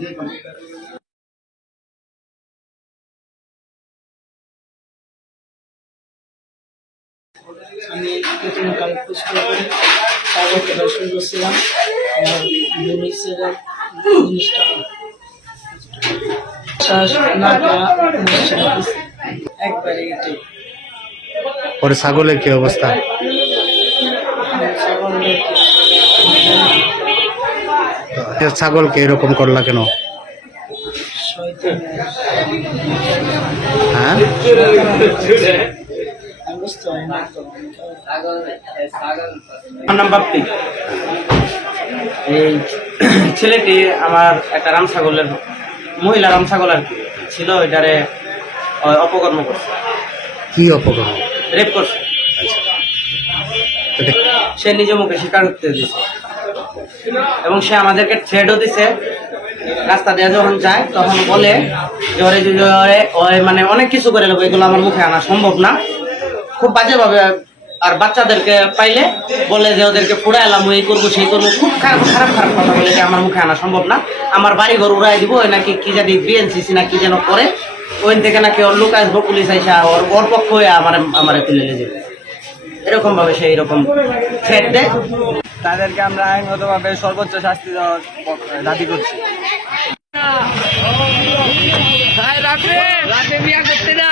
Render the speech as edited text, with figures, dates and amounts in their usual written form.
আমি প্রথমে কাল স্কুলে করি, তারপর দর্শন করছিলাম। আমার জিনিসটা শ্বাস না একবারে এটাই। পরে ছাগলের কি অবস্থা? ছাগলকে এরকম করলা কেন? হ্যাঁ, আমার নাম বাপ্পি। এই ছেলেটি আমার একটা রাম ছাগলের, মহিলা রাম ছাগল আর কি ছিল, এটারে অপকর্ম করছে। কি অপকর্ম? রেপ করছে। সে নিজে মুখে স্বীকার করতে দিছে এবং সে আমাদেরকে থ্রেটও দিছে। রাস্তা দিয়ে যখন যায় তখন বলে যে ওরে মানে অনেক কিছু করে নেবো, এগুলো আমার মুখে আনা সম্ভব না, খুব বাজেভাবে। আর বাচ্চাদেরকে পাইলে বলে যে ওদেরকে পুড়ে এলাম, এই করবো সেই করবো, খুব খারাপ খারাপ খারাপ কথা বলে যে আমার মুখে আনা সম্ভব না, আমার বাড়ি ঘর উড়াই দিব, ওই নাকি কি জানি বিএনসিসি না কি যেন করে, ওই থেকে নাকি ওর লোক আসবো, পুলিশ আইসা ওর পক্ষ হয়ে আমার তুলে নিয়ে যাবে, এরকম ভাবে সে এরকম থ্রেট দেয়। তাদেরকে আমরা আইনগতভাবে সর্বোচ্চ শাস্তি দেওয়ার দাবি করছি। রাতে বিয়া করতে না